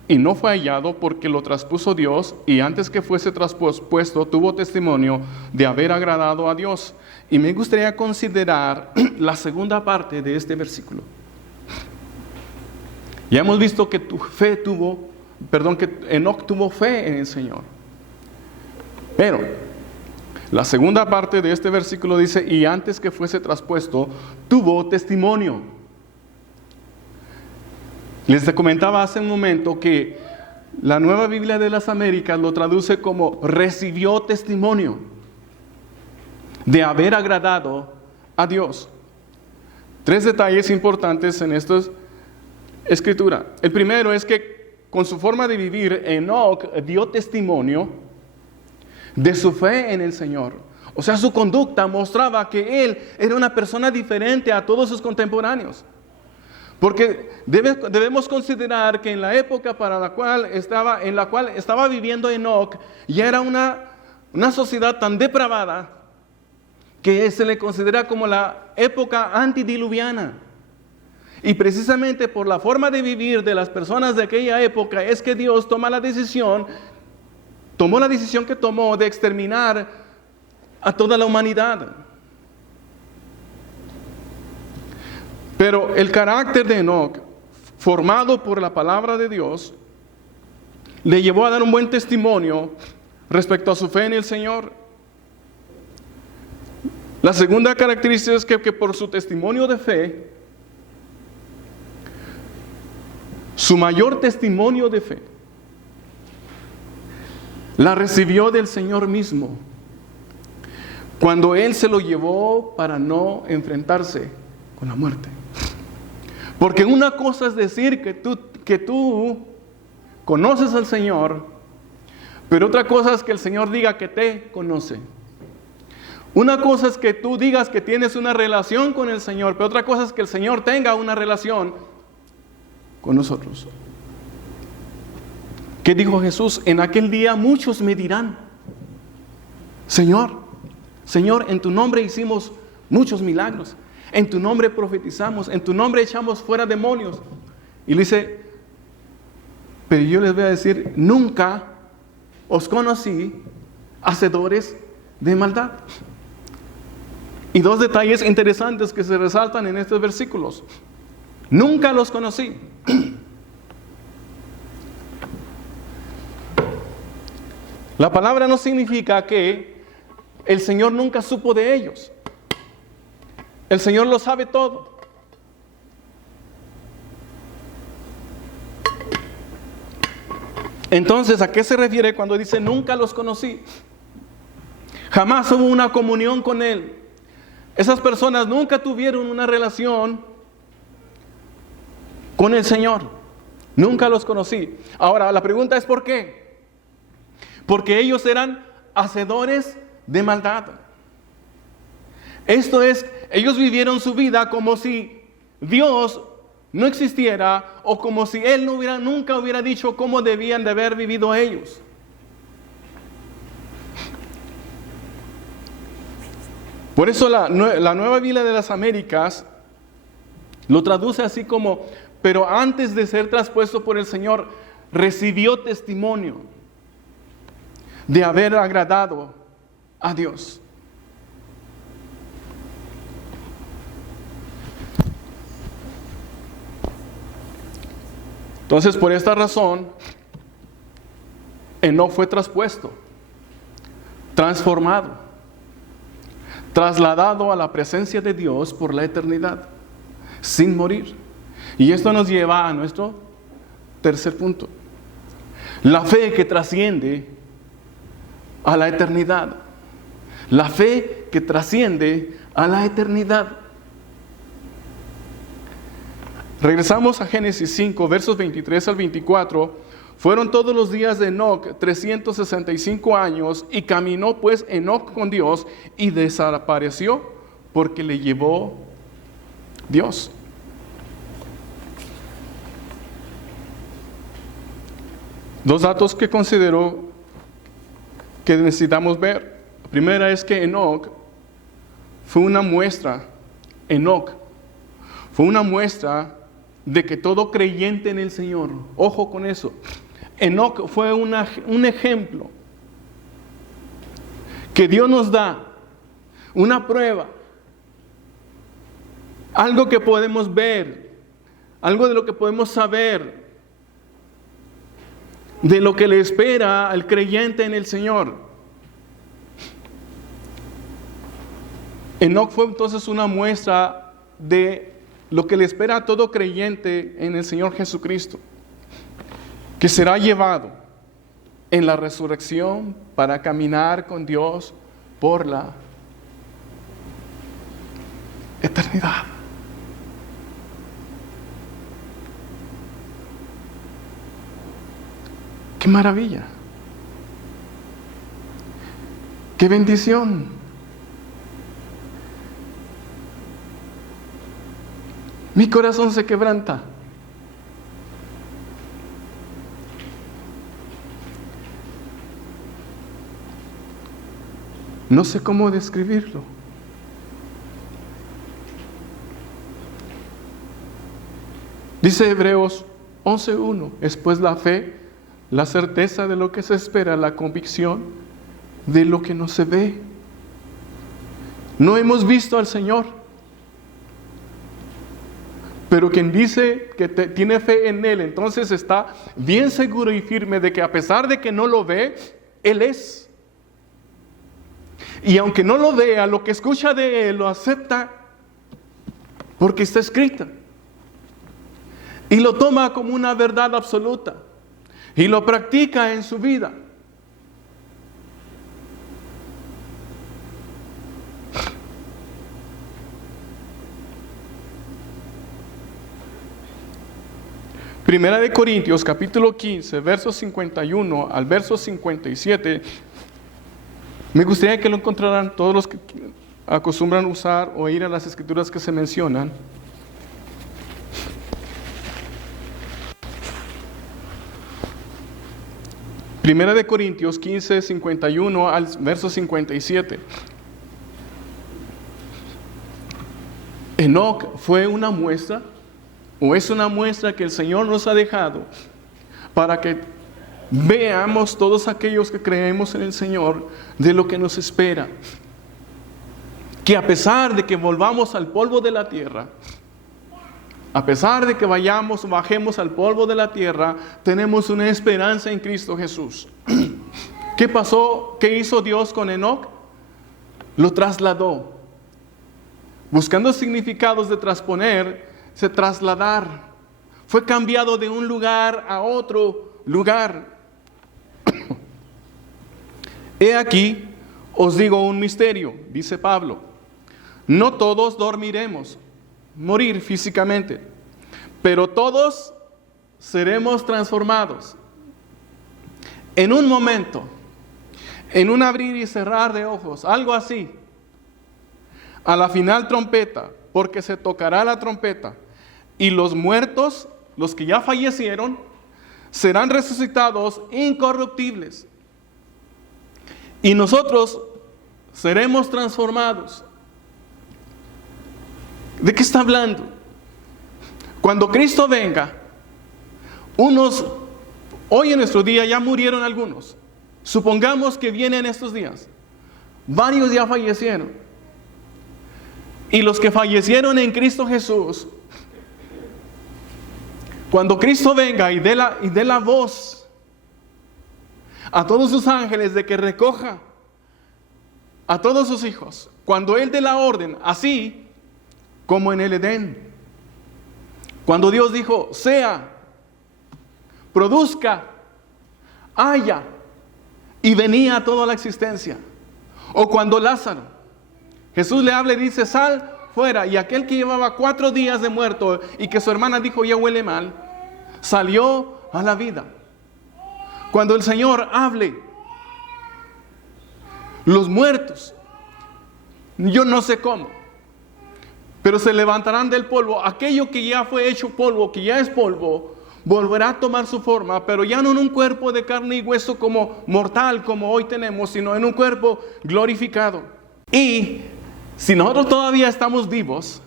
y no fue hallado porque lo traspuso Dios, y antes que fuese traspuesto tuvo testimonio de haber agradado a Dios. Y me gustaría considerar la segunda parte de este versículo. Ya hemos visto que que Enoc tuvo fe en el Señor. Pero la segunda parte de este versículo dice: y antes que fuese traspuesto, tuvo testimonio. Les comentaba hace un momento que la Nueva Biblia de las Américas lo traduce como recibió testimonio de haber agradado a Dios. 3 detalles importantes en esta escritura. El primero es que con su forma de vivir, Enoc dio testimonio de su fe en el Señor. O sea, su conducta mostraba que él era una persona diferente a todos sus contemporáneos. Porque debemos considerar que en la época en la cual estaba viviendo Enoc, ya era una sociedad tan depravada que se le considera como la época antediluviana. Y precisamente por la forma de vivir de las personas de aquella época es que Dios tomó la decisión que tomó de exterminar a toda la humanidad. Pero el carácter de Enoc, formado por la palabra de Dios, le llevó a dar un buen testimonio respecto a su fe en el Señor. La segunda característica es que por su testimonio de fe, su mayor testimonio de fe, la recibió del Señor mismo, cuando Él se lo llevó para no enfrentarse con la muerte. Porque una cosa es decir que tú conoces al Señor, pero otra cosa es que el Señor diga que te conoce. Una cosa es que tú digas que tienes una relación con el Señor, pero otra cosa es que el Señor tenga una relación con nosotros. ¿Qué dijo Jesús? En aquel día muchos me dirán: Señor, Señor, en tu nombre hicimos muchos milagros, en tu nombre profetizamos, en tu nombre echamos fuera demonios. Y le dice: pero yo les voy a decir, nunca os conocí, hacedores de maldad. Y dos detalles interesantes que se resaltan en estos versículos: nunca los conocí. La palabra no significa que el Señor nunca supo de ellos. El Señor lo sabe todo. Entonces, ¿a qué se refiere cuando dice nunca los conocí? Jamás hubo una comunión con Él. Esas personas nunca tuvieron una relación con el Señor. Nunca los conocí. Ahora, la pregunta es ¿por qué? Porque ellos eran hacedores de maldad. Esto es, ellos vivieron su vida como si Dios no existiera, o como si Él nunca hubiera dicho cómo debían de haber vivido ellos. Por eso la Nueva Biblia de las Américas lo traduce así como: pero antes de ser traspuesto por el Señor, recibió testimonio de haber agradado a Dios. Entonces, por esta razón, Enoc fue traspuesto, transformado, trasladado a la presencia de Dios por la eternidad, sin morir. Y esto nos lleva a nuestro tercer punto: la fe que trasciende a la eternidad. La fe que trasciende a la eternidad. Regresamos a Génesis 5, versos 23 al 24. Fueron todos los días de Enoc 365 años, y caminó pues Enoc con Dios y desapareció porque le llevó Dios. Dos datos que considero que necesitamos ver. La primera es que Enoc fue una muestra de que todo creyente en el Señor, ojo con eso, Enoc fue un ejemplo que Dios nos da, una prueba, algo que podemos ver, algo de lo que podemos saber de lo que le espera al creyente en el Señor. Enoc fue entonces una muestra de lo que le espera a todo creyente en el Señor Jesucristo, que será llevado en la resurrección para caminar con Dios por la eternidad. ¡Qué maravilla! ¡Qué bendición! Mi corazón se quebranta. No sé cómo describirlo. Dice Hebreos 11:1, es pues la fe, la certeza de lo que se espera, la convicción de lo que no se ve. No hemos visto al Señor, pero quien dice que tiene fe en Él, entonces está bien seguro y firme de que a pesar de que no lo ve, Él es. Y aunque no lo vea, lo que escucha de Él lo acepta porque está escrita. Y lo toma como una verdad absoluta. Y lo practica en su vida. Primera de Corintios, capítulo 15, versos 51 al verso 57. Me gustaría que lo encontraran todos los que acostumbran usar o ir a las escrituras que se mencionan. Primera de Corintios 15, 51 al verso 57. Enoc fue una muestra, o es una muestra que el Señor nos ha dejado para que veamos todos aquellos que creemos en el Señor de lo que nos espera. Que a pesar de que volvamos al polvo de la tierra, a pesar de que bajemos al polvo de la tierra, tenemos una esperanza en Cristo Jesús. ¿Qué pasó? ¿Qué hizo Dios con Enoc? Lo trasladó. Buscando significados de transponer, se trasladar. Fue cambiado de un lugar a otro lugar. He aquí, os digo un misterio, dice Pablo. No todos dormiremos, morir físicamente, pero todos seremos transformados. En un momento, en un abrir y cerrar de ojos, algo así. A la final trompeta, porque se tocará la trompeta, y los muertos, los que ya fallecieron, serán resucitados incorruptibles. Y nosotros seremos transformados. ¿De qué está hablando? Cuando Cristo venga, hoy en nuestro día ya murieron algunos. Supongamos que vienen estos días. Varios ya fallecieron. Y los que fallecieron en Cristo Jesús, cuando Cristo venga y dé la voz a todos sus ángeles de que recoja a todos sus hijos, cuando Él dé la orden, así como en el Edén, cuando Dios dijo, sea, produzca, haya, y venía a toda la existencia. O cuando Lázaro, Jesús le habla y dice, sal fuera, y aquel que llevaba 4 días de muerto y que su hermana dijo, ya huele mal, salió a la vida. Cuando el Señor hable, los muertos, yo no sé cómo, pero se levantarán del polvo. Aquello que ya fue hecho polvo, que ya es polvo, volverá a tomar su forma, pero ya no en un cuerpo de carne y hueso como mortal, como hoy tenemos, sino en un cuerpo glorificado. Y si nosotros todavía estamos vivos,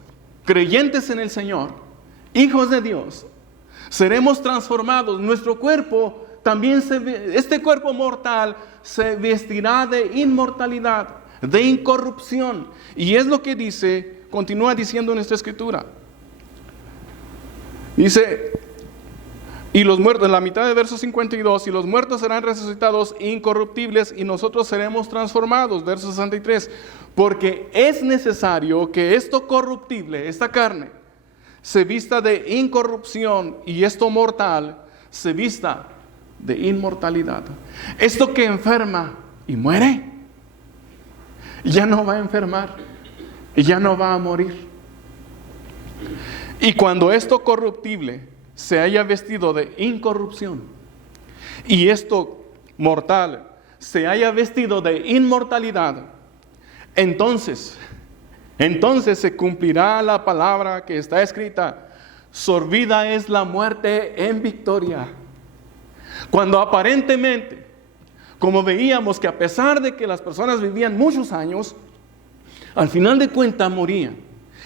creyentes en el Señor, hijos de Dios, seremos transformados. Nuestro cuerpo también este cuerpo mortal se vestirá de inmortalidad, de incorrupción. Y es lo que continúa diciendo en esta escritura. Dice, y los muertos, en la mitad del verso 52, y los muertos serán resucitados incorruptibles y nosotros seremos transformados, verso 63, porque es necesario que esto corruptible, esta carne, se vista de incorrupción y esto mortal se vista de inmortalidad. Esto que enferma y muere, ya no va a enfermar y ya no va a morir. Y cuando esto corruptible se haya vestido de incorrupción y esto mortal se haya vestido de inmortalidad, entonces Entonces se cumplirá la palabra que está escrita: sorbida es la muerte en victoria. Cuando aparentemente, como veíamos que a pesar de que las personas vivían muchos años, al final de cuentas morían.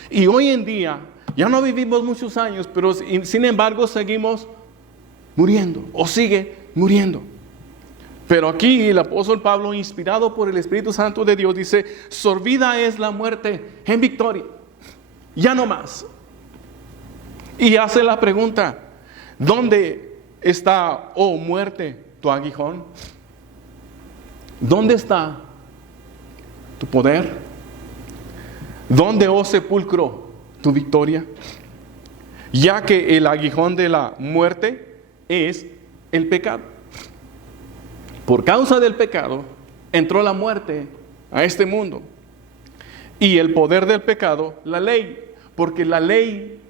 Y hoy en día ya no vivimos muchos años, pero sin embargo seguimos muriendo o sigue muriendo. Pero aquí el apóstol Pablo, inspirado por el Espíritu Santo de Dios, dice: sorbida es la muerte en victoria. Ya no más. Y hace la pregunta: ¿dónde está, oh muerte, tu aguijón? ¿Dónde está tu poder? ¿Dónde, oh sepulcro, tu victoria? Ya que el aguijón de la muerte es el pecado. Por causa del pecado entró la muerte a este mundo. Y el poder del pecado, la ley. Porque la ley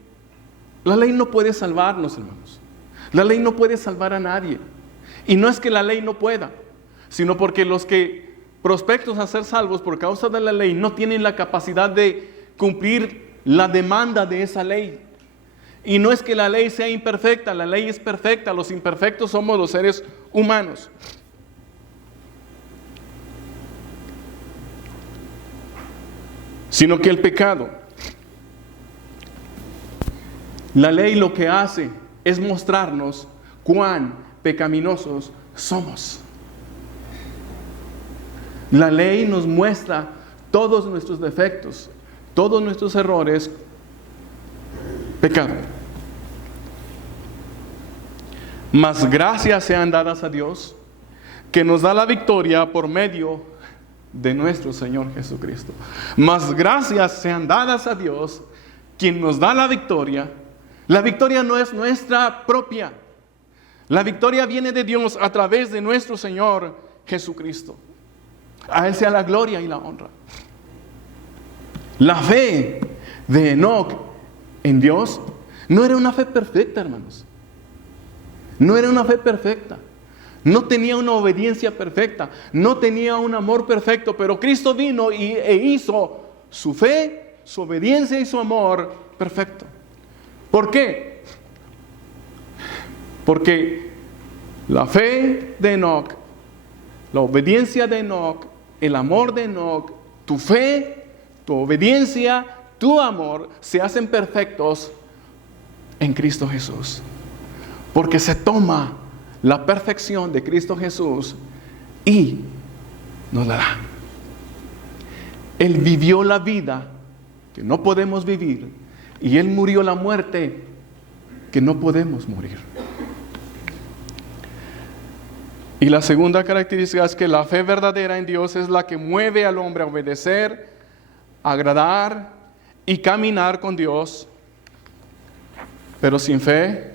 no puede salvarnos, hermanos. La ley no puede salvar a nadie. Y no es que la ley no pueda, sino porque los que prospectos a ser salvos por causa de la ley no tienen la capacidad de cumplir la demanda de esa ley. Y no es que la ley sea imperfecta, la ley es perfecta. Los imperfectos somos los seres humanos. Sino que el pecado, la ley lo que hace es mostrarnos cuán pecaminosos somos. La ley nos muestra todos nuestros defectos, todos nuestros errores, pecado. Mas gracias sean dadas a Dios, que nos da la victoria por medio de nuestro Señor Jesucristo. Mas gracias sean dadas a Dios, quien nos da la victoria. La victoria no es nuestra propia. La victoria viene de Dios a través de nuestro Señor Jesucristo. A Él sea la gloria y la honra. La fe de Enoc en Dios no era una fe perfecta, hermanos. No era una fe perfecta. No tenía una obediencia perfecta, no tenía un amor perfecto, pero Cristo vino e hizo su fe, su obediencia y su amor perfecto. ¿Por qué? Porque la fe de Enoc, la obediencia de Enoc, el amor de Enoc, tu fe, tu obediencia, tu amor, se hacen perfectos en Cristo Jesús. Porque se toma la perfección de Cristo Jesús y nos la da. Él vivió la vida que no podemos vivir y Él murió la muerte que no podemos morir. Y la segunda característica es que la fe verdadera en Dios es la que mueve al hombre a obedecer, agradar y caminar con Dios. Pero sin fe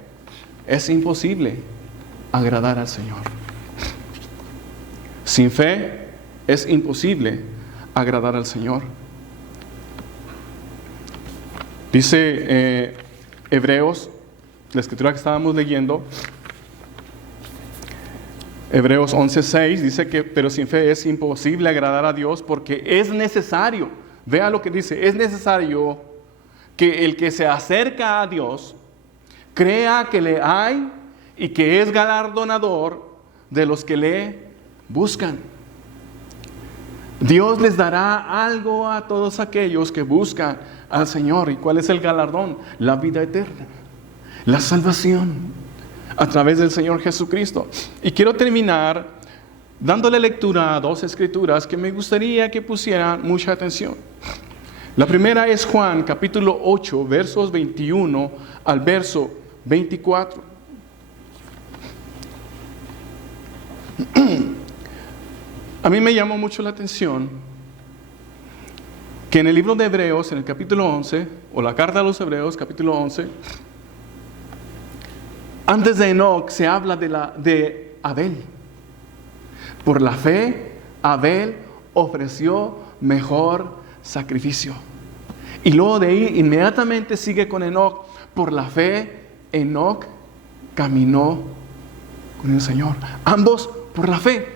es imposible agradar al Señor. Sin fe es imposible agradar al Señor. Dice Hebreos, la escritura que estábamos leyendo, Hebreos 11:6, dice que pero sin fe es imposible agradar a Dios, porque es necesario, vea lo que dice, es necesario que el que se acerca a Dios crea que le hay y que es galardonador de los que le buscan. Dios les dará algo a todos aquellos que buscan al Señor. ¿Y cuál es el galardón? La vida eterna, la salvación a través del Señor Jesucristo. Y quiero terminar dándole lectura a dos escrituras que me gustaría que pusieran mucha atención. La primera es Juan capítulo 8, versos 21 al verso 24. A mí me llamó mucho la atención que en el libro de Hebreos, en el capítulo 11, o la carta a los Hebreos, capítulo 11, antes de Enoc se habla de Abel. Por la fe, Abel ofreció mejor sacrificio. Y luego de ahí inmediatamente sigue con Enoc. Por la fe, Enoc caminó con el Señor. Ambos por la fe.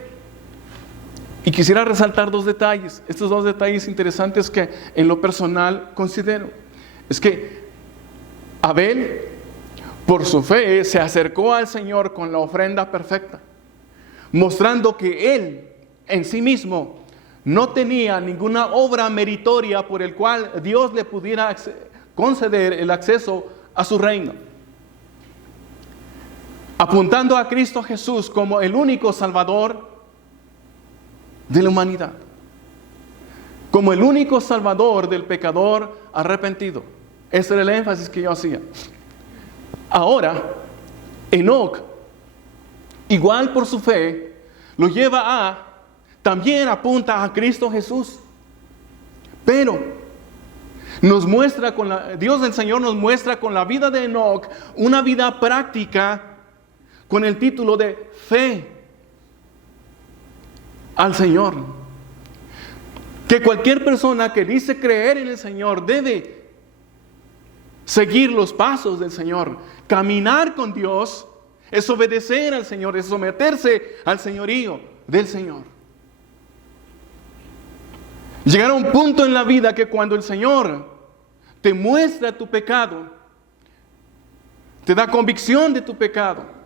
Y quisiera resaltar dos detalles, estos dos detalles interesantes que en lo personal considero. Es que Abel, por su fe, se acercó al Señor con la ofrenda perfecta, mostrando que él en sí mismo no tenía ninguna obra meritoria por el cual Dios le pudiera conceder el acceso a su reino, apuntando a Cristo Jesús como el único Salvador de la humanidad, como el único Salvador del pecador arrepentido. Ese era el énfasis que yo hacía. Ahora, Enoc, igual por su fe, lo lleva también apunta a Cristo Jesús. Pero Dios del Señor nos muestra con la vida de Enoc una vida práctica con el título de fe al Señor. Que cualquier persona que dice creer en el Señor debe seguir los pasos del Señor. Caminar con Dios es obedecer al Señor, es someterse al señorío del Señor. Llegar a un punto en la vida que cuando el Señor te muestra tu pecado, te da convicción de tu pecado,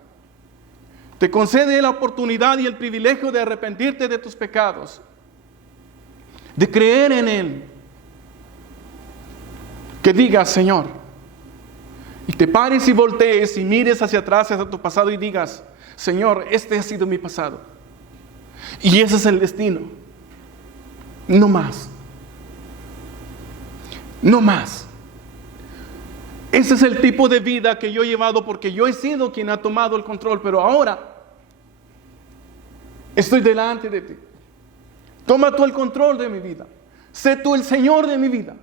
te concede la oportunidad y el privilegio de arrepentirte de tus pecados, de creer en Él, que digas, Señor, y te pares y voltees y mires hacia atrás, hacia tu pasado y digas, Señor, este ha sido mi pasado y ese es el destino, no más, no más. Ese es el tipo de vida que yo he llevado porque yo he sido quien ha tomado el control, pero ahora estoy delante de ti. Toma tú el control de mi vida. Sé tú el Señor de mi vida.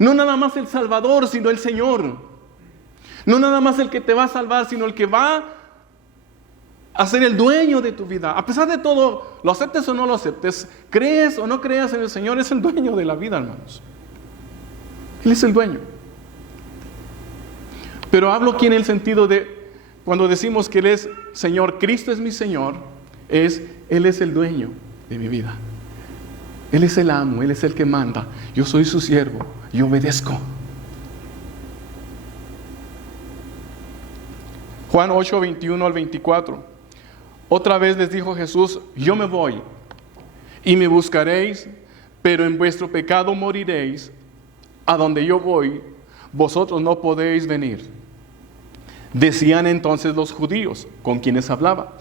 No nada más el Salvador, sino el Señor. No nada más el que te va a salvar, sino el que va a ser el dueño de tu vida. A pesar de todo, lo aceptes o no lo aceptes, crees o no creas en el Señor, es el dueño de la vida, hermanos. Él es el dueño. Pero hablo aquí en el sentido de, cuando decimos que Él es Señor, Cristo es mi Señor, Él es el dueño de mi vida. Él es el amo, Él es el que manda. Yo soy su siervo, yo obedezco. Juan 8, 21 al 24. Otra vez les dijo Jesús, yo me voy y me buscaréis, pero en vuestro pecado moriréis. A donde yo voy, vosotros no podéis venir. Decían entonces los judíos, con quienes hablaba,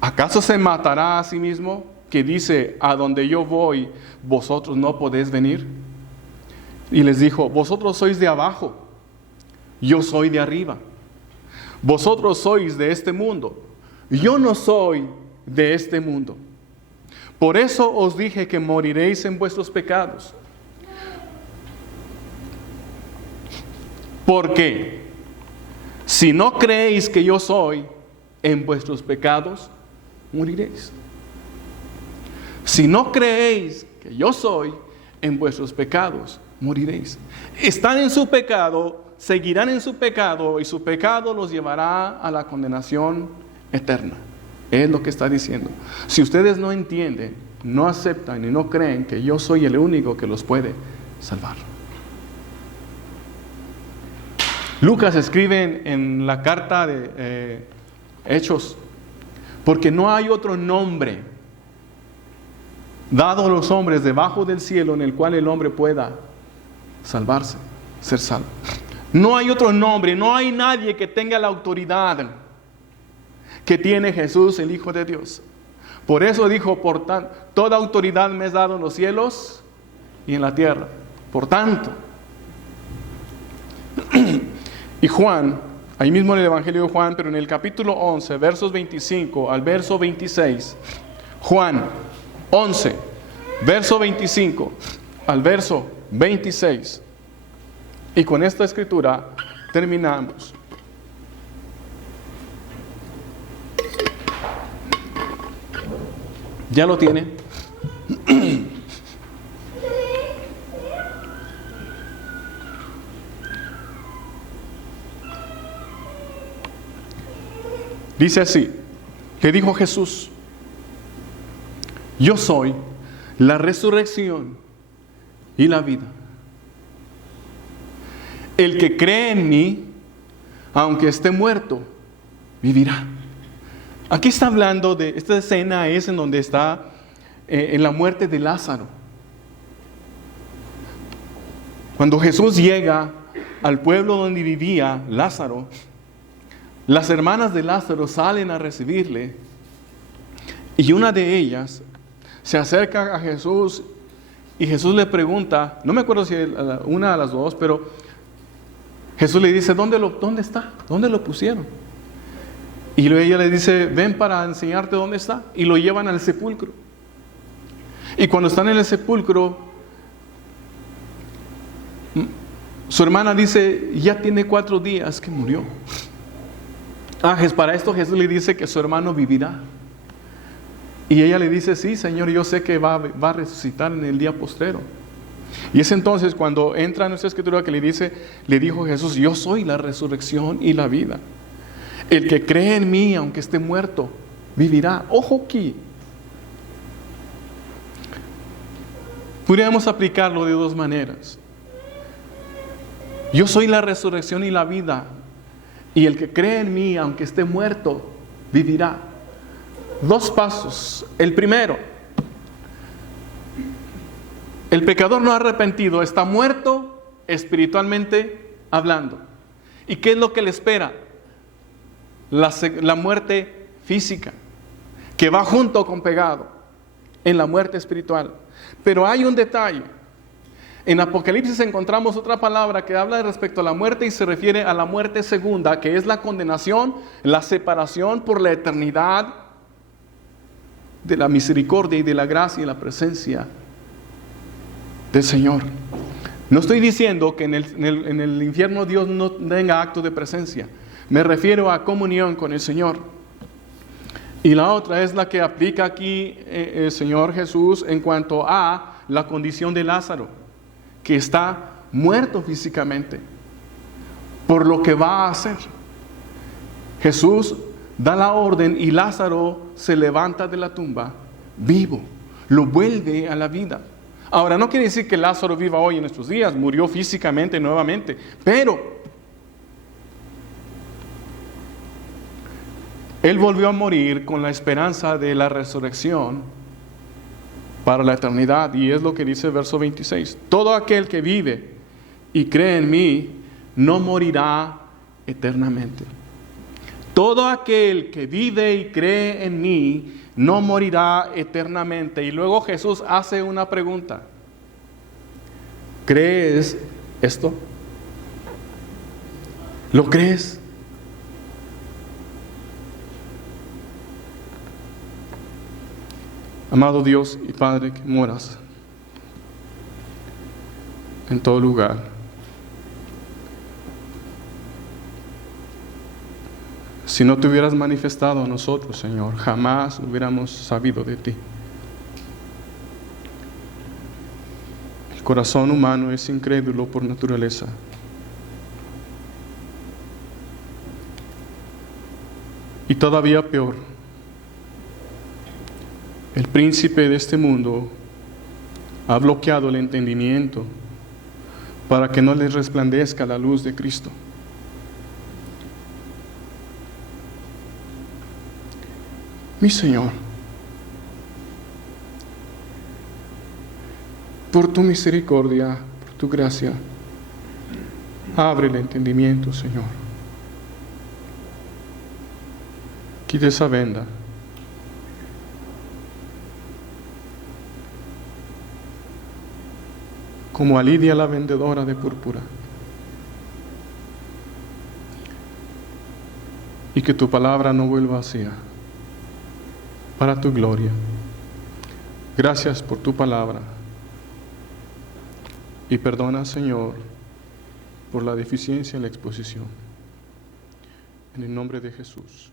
¿acaso se matará a sí mismo que dice, a donde yo voy, vosotros no podéis venir? Y les dijo, vosotros sois de abajo, yo soy de arriba. Vosotros sois de este mundo, yo no soy de este mundo. Por eso os dije que moriréis en vuestros pecados. Porque si no creéis que yo soy, en vuestros pecados moriréis. Si no creéis que yo soy, en vuestros pecados moriréis. Están en su pecado, seguirán en su pecado y su pecado los llevará a la condenación eterna. Es lo que está diciendo. Si ustedes no entienden, no aceptan y no creen que yo soy el único que los puede salvar. Lucas escribe en la carta de Hechos, porque no hay otro nombre dado a los hombres debajo del cielo en el cual el hombre pueda salvarse, ser salvo. No hay otro nombre, no hay nadie que tenga la autoridad que tiene Jesús, el Hijo de Dios. Por eso dijo, toda autoridad me es dada en los cielos y en la tierra. Por tanto, y Juan, ahí mismo en el Evangelio de Juan, pero en el capítulo 11, versos 25 al verso 26, Juan 11, verso 25 al verso 26, y con esta escritura terminamos. ¿Ya lo tiene? Dice así, le dijo Jesús, Yo soy la resurrección y la vida. El que cree en mí, aunque esté muerto, vivirá. Aquí está hablando de, esta escena es en donde está en la muerte de Lázaro. Cuando Jesús llega al pueblo donde vivía Lázaro, las hermanas de Lázaro salen a recibirle y una de ellas se acerca a Jesús y Jesús le pregunta, no me acuerdo si una de las dos, pero Jesús le dice, ¿dónde está? ¿Dónde lo pusieron? Y luego ella le dice, ven para enseñarte dónde está. Y lo llevan al sepulcro. Y cuando están en el sepulcro, su hermana dice, ya tiene 4 días que murió. Para esto Jesús le dice que su hermano vivirá. Y ella le dice, sí, Señor, yo sé que va a resucitar en el día postrero. Y es entonces cuando entra en nuestra escritura que le dijo Jesús, yo soy la resurrección y la vida. El que cree en mí, aunque esté muerto, vivirá. Ojo aquí. Podríamos aplicarlo de 2 maneras. Yo soy la resurrección y la vida. Y el que cree en mí, aunque esté muerto, vivirá. 2 pasos. El primero, el pecador no arrepentido está muerto espiritualmente hablando. ¿Y qué es lo que le espera? La muerte física, que va junto con pegado en la muerte espiritual. Pero hay un detalle. En Apocalipsis encontramos otra palabra que habla respecto a la muerte y se refiere a la muerte segunda, que es la condenación, la separación por la eternidad de la misericordia y de la gracia y la presencia del Señor. No estoy diciendo que en el infierno Dios no tenga acto de presencia. Me refiero a comunión con el Señor. Y la otra es la que aplica aquí el Señor Jesús en cuanto a la condición de Lázaro, que está muerto físicamente por lo que va a hacer. Jesús da la orden y Lázaro se levanta de la tumba vivo, lo vuelve a la vida. Ahora, no quiere decir que Lázaro viva hoy en estos días, murió físicamente nuevamente, pero él volvió a morir con la esperanza de la resurrección para la eternidad. Y es lo que dice el verso 26. Todo aquel que vive y cree en mí no morirá eternamente. Todo aquel que vive y cree en mí no morirá eternamente. Y luego Jesús hace una pregunta. ¿Crees esto? ¿Lo crees? Amado Dios y Padre que moras en todo lugar, si no te hubieras manifestado a nosotros, Señor, jamás hubiéramos sabido de ti. El corazón humano es incrédulo por naturaleza. Y todavía peor, el príncipe de este mundo ha bloqueado el entendimiento para que no les resplandezca la luz de Cristo. Mi Señor, por tu misericordia, por tu gracia, abre el entendimiento, Señor. Quita esa venda. Como a Lidia la vendedora de púrpura. Y que tu palabra no vuelva vacía. Para tu gloria. Gracias por tu palabra. Y perdona, Señor, por la deficiencia en la exposición. En el nombre de Jesús.